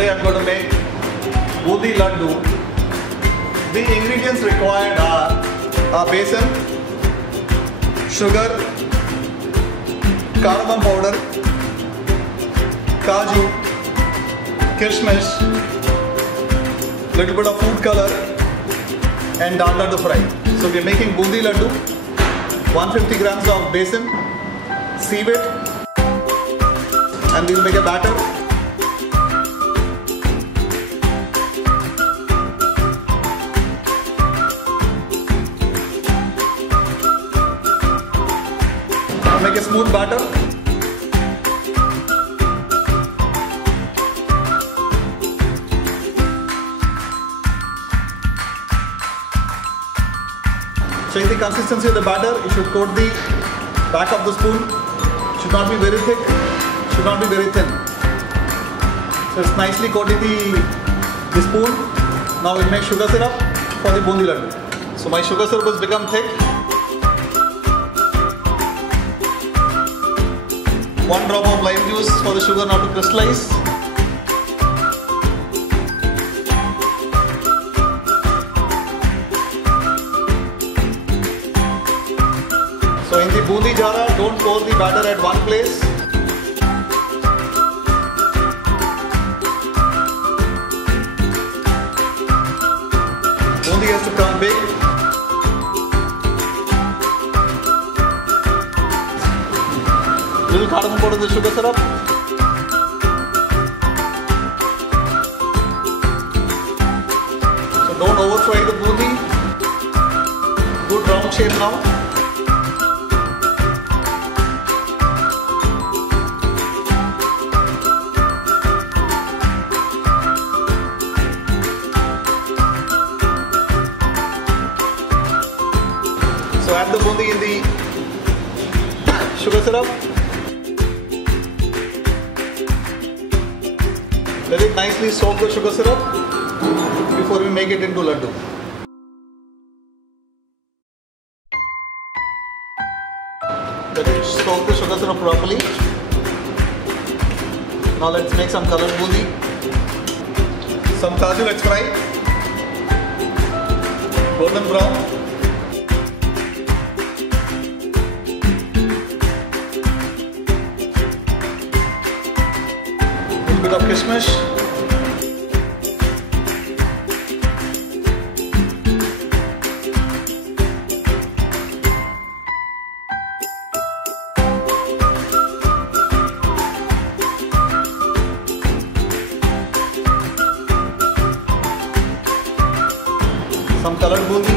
Today I'm going to make Boondi Laddu. The ingredients required are besan, sugar, cardamom powder, kaju, kishmish, little bit of food color and dalda to fry. So we're making Boondi Laddu. 150 grams of besan, sieve it and we'll make a batter. Make a smooth batter. So in the consistency of the batter, you should coat the back of the spoon. Should not be very thick, should not be very thin. So it's nicely coated the spoon. Now we'll make sugar syrup for the Boondi Laddu. So my sugar syrup has become thick. 1 drop of lime juice for the sugar not to crystallize. So in the Boondi jar, don't pour the batter at one place. Boondi has to come big. Little cardamom powder in the sugar syrup. So don't overfry the boondi. Good round shape now. So add the boondi in the sugar syrup. Let it nicely soak the sugar syrup before we make it into laddu. Let it soak the sugar syrup properly. Now let's make some colored boondi. Some kaju, let's fry. Golden brown. Bit of kishmish, some colored boondi,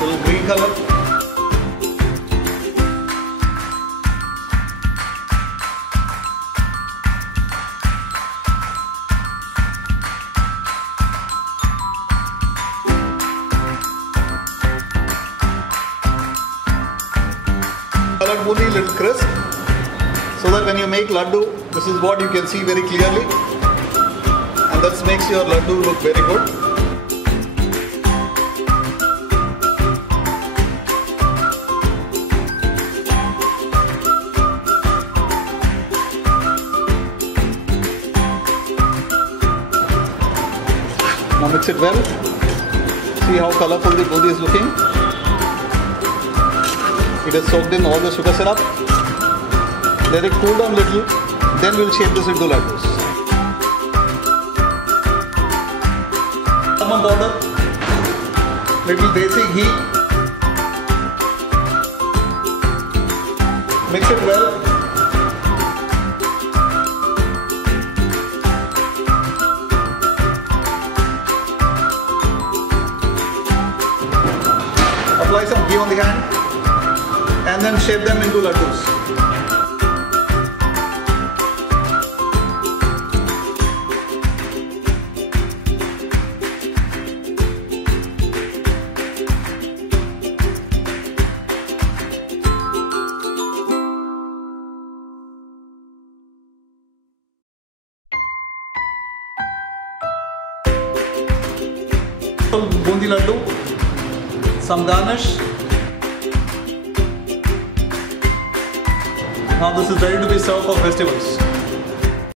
little green color. Colored boondi little crisp, so that when you make laddu, this is what you can see very clearly, and that makes your laddu look very good. Now mix it well. See how colorful the boondi is looking. It has soaked in all the sugar syrup. Let it cool down a little, then we'll shape this into laddus. Cardamom powder, little desi ghee. Mix it well. Apply some ghee on the hand. And then shape them into laddus. Boondi Laddu, some garnish, Now this is ready to be served for festivals.